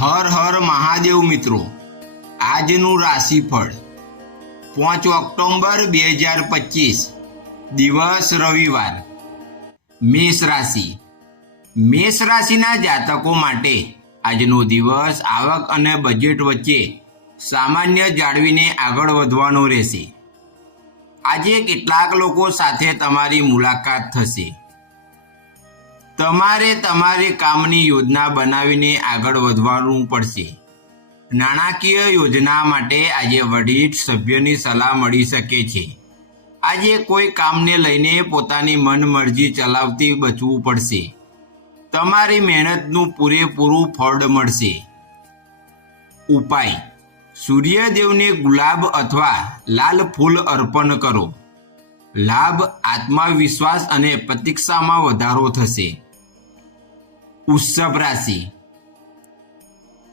હર હર મહાદેવ મિત્રો, આજનું રાશિફળ 5 ઓક્ટોબર 2025, દિવસ રવિવાર. મેષ રાશિ. મેષ રાશિના જાતકો માટે આજનો દિવસ આવક અને બજેટ વચ્ચે સામાન્ય જાળવીને આગળ વધવાનો રહેશે. આજે કેટલાક લોકો સાથે તમારી મુલાકાત થશે. તમારે તમારી કામની યોજના બનાવીને આગળ વધવાનું પડશે. નાણાકીય યોજના માટે આજે વરિષ્ઠ સભ્યની સલાહ મળી શકે છે. આજે કોઈ કામને લઈને પોતાની મનમરજી ચલાવતી બચવું પડશે. તમારી મહેનતનું પૂરેપૂરું ફળ મળશે. ઉપાય: સૂર્યદેવને ગુલાબ અથવા લાલ ફૂલ અર્પણ કરો. લાભ: આત્મવિશ્વાસ અને પ્રતીક્ષામાં વધારો થશે. વૃષભ રાશિ.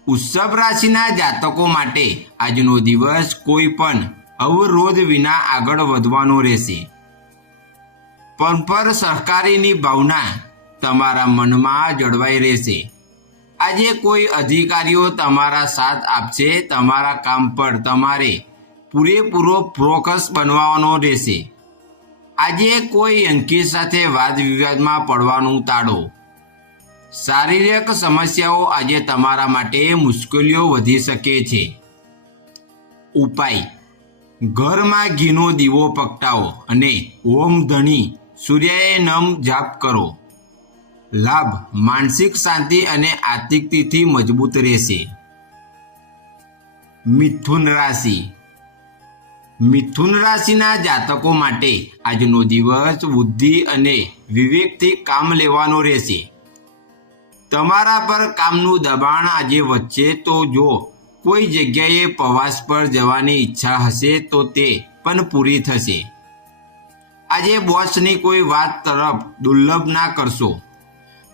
વૃષભ રાશિના જાતકો માટે આજનો દિવસ કોઈ પણ અવરોધ વિના આગળ વધવાનો રહેશે. પર સહકારીની ભાવના તમારા મનમાં જળવાઈ રહેશે. આજે કોઈ અધિકારીઓ તમારા સાથ આપશે. તમારા કામ પર તમારે પૂરેપૂરો ફોકસ બનવાનો રહેશે. આજે કોઈ અંકી સાથે વાદ વિવાદમાં પડવાનું ટાળો. શારીરિક સમસ્યાઓ આજે તમારા માટે મુશ્કેલીઓ વધી શકે છે. ઉપાય: ઘરમાં ઘીનો દીવો પ્રગટાવો અને ઓમ ધણી સૂર્યાય નમ જાપ કરો. લાભ: માનસિક શાંતિ અને આર્થિક સ્થિતિ મજબૂત રહેશે. મિથુન રાશિ. મિથુન રાશિના જાતકો માટે આજનો દિવસ બુદ્ધિ અને વિવેકથી કામ લેવાનો રહેશે. તમારા પર કામનું દબાણ આજે વધશે, તો જો કોઈ જગ્યાએ પ્રવાસ પર જવાની ઈચ્છા હશે તો તે પણ પૂરી થશે. આજે બોસની કોઈ વાત તરફ દુર્લભ ના કરશો.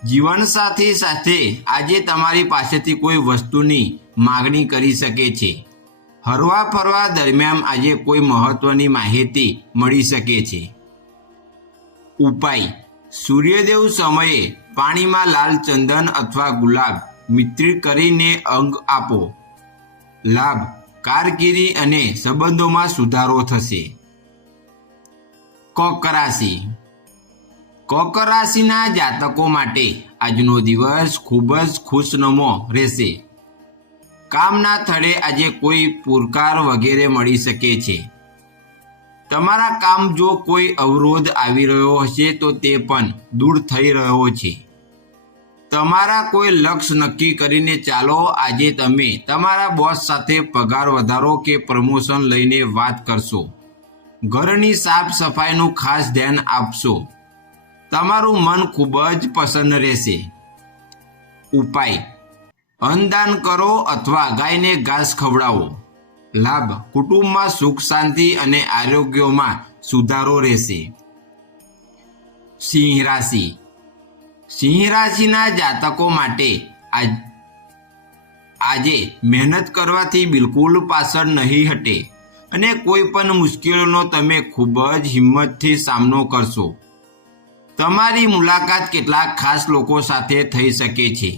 જીવનસાથી સાથે આજે તમારી પાસેથી કોઈ વસ્તુની માગણી કરી શકે છે. હરવા ફરવા દરમિયાન આજે કોઈ મહત્વની માહિતી મળી શકે છે. ઉપાય: સૂર્યદેવ સમયે પાણીમાં લાલ ચંદન અથવા ગુલાબ મિશ્રિત કરીને અંગ આપો. લાભ: કારકિર્દી અને સંબંધોમાં સુધારો થશે. કર્ક રાશિ. કર્ક રાશિના જાતકો માટે આજનો દિવસ ખૂબ જ ખુશનુમો રહેશે. કામના સ્થળે આજે કોઈ પુરસ્કાર વગેરે મળી શકે છે. તમારા કામ જો કોઈ અવરોધ આવી રહ્યો હશે તો તે પણ દૂર થઈ રહ્યો છે. તમારા કોઈ લક્ષ્ય નક્કી કરીને ચાલો. આજે તમે તમારા બોસ સાથે પગાર વધારો કે પ્રમોશન લઈને વાત કરશો. ઘરની સાફ સફાઈનું ખાસ ધ્યાન આપશો. તમારું મન ખૂબ જ પ્રસન્ન રહેશે. ઉપાય: અન્નદાન કરો અથવા ગાયને ઘાસ ખવડાવો. લાભ: કુટુંબમાં સુખ શાંતિ અને આરોગ્યમાં સુધારો રહેશે. સિંહ રાશિ. સિંહ રાશિના જાતકો માટે આજે મહેનત કરવાથી બિલકુલ પાછળ નહીં હટે અને કોઈ પણ મુશ્કેલીનો તમે ખૂબ જ હિંમતથી સામનો કરશો. તમારી મુલાકાત કેટલાક ખાસ લોકો સાથે થઈ શકે છે.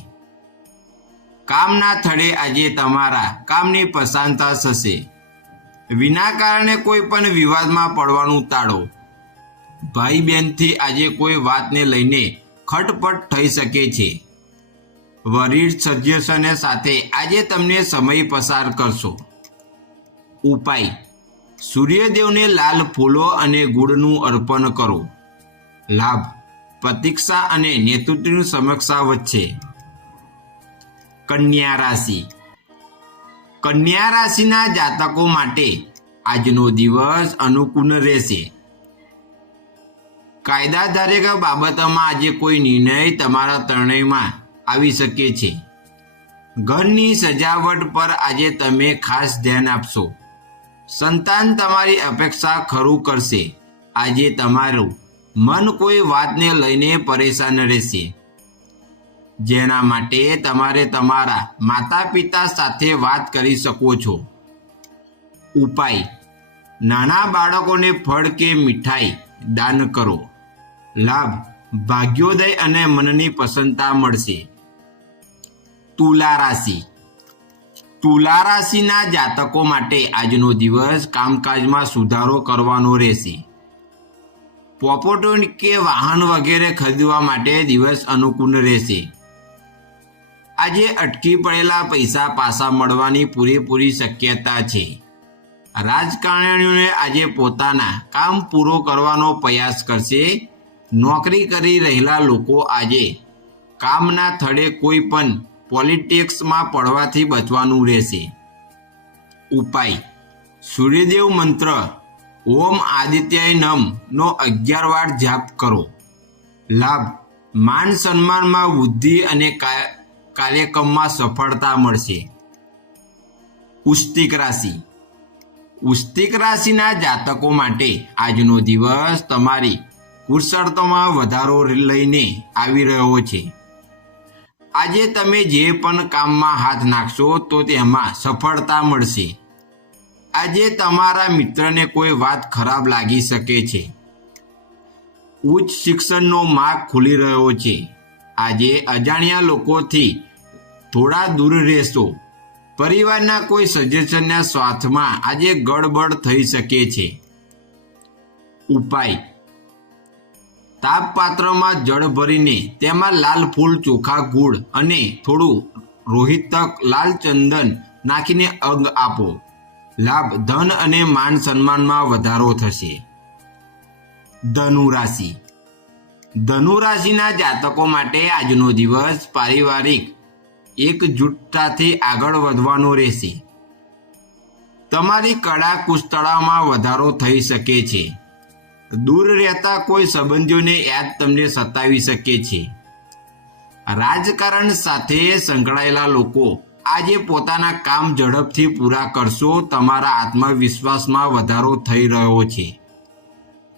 કામના સ્થળે આજે તમારા કામની પ્રશંસા થશે. વિના કારણે કોઈ પણ વિવાદમાં પડવાનું ટાળો. ભાઈ બહેનથી આજે કોઈ વાતને લઈને ખટપટ થઈ શકે છે. વરિષ્ઠ સદસ્યોને સાથે આજે તમને સમય પસાર કરશો. ઉપાય: સૂર્યદેવને લાલ ફૂલો અને ગુળનું અર્પણ કરો. લાભ: પ્રતીક્ષા અને નેતૃત્વની સમીક્ષા વચ્ચે. કન્યા રાશિ. કન્યા રાશિના જાતકો માટે આજનો દિવસ અનુકૂળ રહેશે. કાયદાધારક બાબતોમાં આજે કોઈ નિર્ણય તમારા નિર્ણયમાં આવી શકે છે. ઘરની સજાવટ પર આજે તમે ખાસ ધ્યાન આપશો. સંતાન તમારી અપેક્ષા ખરું કરશે. આજે તમારું મન કોઈ વાતને લઈને પરેશાન રહેશે, જેના માટે તમારે તમારા માતા પિતા સાથે વાત કરી શકો છો. ઉપાય: નાના બાળકોને ફળ કે મીઠાઈ દાન કરો. લાભ: ભાગ્યોદય અને મનની પ્રસન્નતા મળશે. તુલા રાશિ. તુલા રાશિના જાતકો માટે આજનો દિવસ કામકાજમાં સુધારો કરવાનો રહેશે. પ્રોપર્ટી કે વાહન વગેરે ખરીદવા માટે દિવસ અનુકૂળ રહેશે. આજે અટકી પડેલા પૈસા પાછા મળવાની પૂરેપૂરી શક્યતા છે. રાજકારણીઓને આજે પોતાના કામ પૂરો કરવાનો પ્રયાસ કરશે. નોકરી કરી રહેલા લોકો આજે કામના સ્થળે કોઈ પણ પોલિટિક્સમાં પડવાથી બચવાનું રહેશે. ઉપાય: સૂર્યદેવ મંત્ર ઓમ આદિત્યાય નમ નો 11 વાર જાપ કરો. લાભ: માન સન્માનમાં વૃદ્ધિ અને કાર્યક્રમમાં સફળતા મળશે. વૃશ્ચિક રાશિ. વૃશ્ચિક રાશિના જાતકો માટે આજનો દિવસ તમારી કુશળતામાં વધારો લઈને આવી રહ્યો છે. આજે તમે જે પણ કામમાં હાથ નાખશો તો તેમાં સફળતા મળશે. આજે તમારા મિત્રને કોઈ વાત ખરાબ લાગી શકે છે. ઉચ્ચ શિક્ષણનો માર્ગ ખુલી રહ્યો છે. આજે અજાણ્યા લોકોથી થોડા દૂર રહેશો. પરિવારના કોઈ સદસ્યના સ્વાસ્થ્યમાં આજે ગડબડ થઈ શકે છે. ઉપાય: તાપપાત્રમાં જળ ભરીને તેમાં લાલ ફૂલ, ચોખા, ગૂળ અને થોડું રોહિતક લાલ ચંદન નાખીને અર્ઘ આપો. લાભ: ધન અને માન સન્માનમાં વધારો થશે. ધનુ રાશિ. ધનુ રાશિના જાતકો માટે આજનો દિવસ પારિવારિક એકજૂટતાથી આગળ વધવાનો રહેશે. તમારી કળા કુશળતામાં વધારો થઈ શકે છે. દૂર રહેતા કોઈ સંબંધીઓને યાદ તમને સતાવી શકે છે. રાજકારણ સાથે સંકળાયેલા લોકો આજે પોતાના કામ ઝડપથી પૂરા કરશો. તમારા આત્મવિશ્વાસમાં વધારો થઈ રહ્યો છે.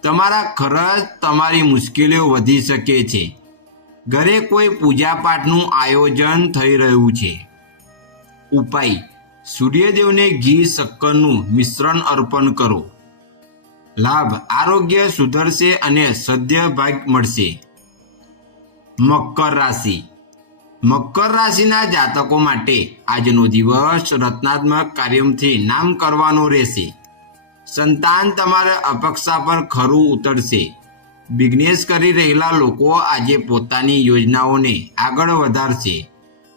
તમારા ખર્ચ તમારી મુશ્કેલીઓ વધી શકે છે. ઘરે કોઈ પૂજાપાઠનું આયોજન થઈ રહ્યું છે. ઉપાય: સૂર્યદેવને ઘી શક્કરનું મિશ્રણ અર્પણ કરો. લાભ: આરોગ્ય સુધરશે અને સદ્ય ભાગ્ય મળશે. મકર રાશિ. મકર રાશિના જાતકો માટે આજનો દિવસ રચનાત્મક કાર્યથી નામ કરવાનો રહેશે. સંતાન તમારા અપેક્ષા પર ખરું ઉતરશે. બિઝનેસ કરી રહેલા લોકો આજે પોતાની યોજનાઓને આગળ વધારશે.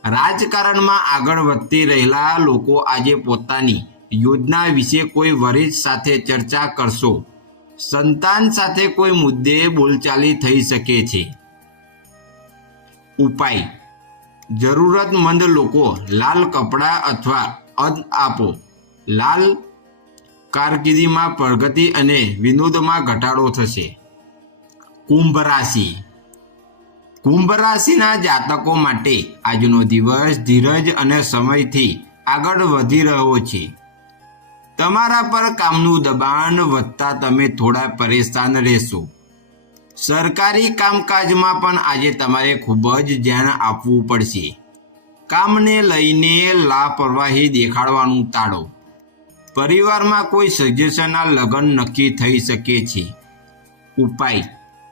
રાજકારણમાં આગળ વધતી રહેલા લોકો આજે પોતાની યોજના વિશે કોઈ વરિષ્ઠ સાથે ચર્ચા કરશો. સંતાન સાથે કોઈ મુદ્દે બોલચાલી થઈ શકે છે. ઉપાય: જરૂરતમંદ લોકો લાલ કપડાં અથવા અન્ન આપો. લાલ કારકિર્દીમાં પ્રગતિ અને વિનોદમાં ઘટાડો થશે. કુંભ રાશિ. કુંભ રાશિના જાતકો માટે આજનો દિવસ ધીરજ અને સમયથી આગળ વધી રહ્યો છે. તમારા પર કામનું દબાણ વધતા તમે થોડા પરેશાન રહેશો. સરકારી કામકાજમાં પણ આજે તમારે ખૂબ જ ધ્યાન આપવું પડશે. કામને લઈને લાપરવાહી દેખાડવાનું ટાળો. પરિવારમાં કોઈ સદસ્યના લગ્ન નક્કી થઈ શકે છે. ઉપાય: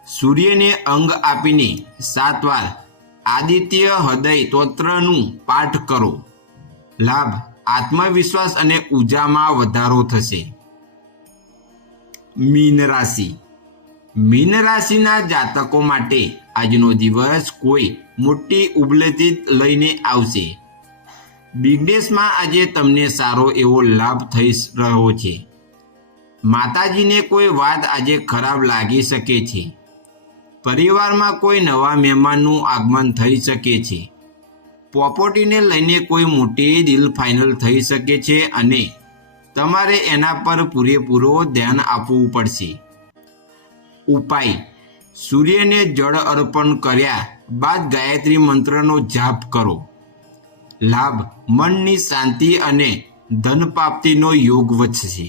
સૂર્યને અંગ આપીને 7 વાર આદિત્ય હૃદય સ્તોત્રનું પાઠ કરો. લાભ: આત્મવિશ્વાસ અને ઉર્જામાં વધારો થશે. મીન રાશિ. મીન રાશિના જાતકો માટે આજનો દિવસ કોઈ મોટી ઉપલબ્ધિ લઈને આવશે. બિઝનેસમાં આજે તમને સારો એવો લાભ થઈ રહ્યો છે. માતાજીને કોઈ વાત આજે ખરાબ લાગી શકે છે. પરિવારમાં કોઈ નવા મહેમાનનું આગમન થઈ શકે છે. પ્રોપર્ટીને લઈને કોઈ મોટી ડીલ ફાઇનલ થઈ શકે છે અને તમારે એના પર પૂરેપૂરો ધ્યાન આપવું પડશે. ઉપાય: સૂર્યને જળ અર્પણ કર્યા બાદ ગાયત્રી મંત્રનો જાપ કરો. લાભ: મનની શાંતિ અને ધન પ્રાપ્તિનો યોગ વધશે.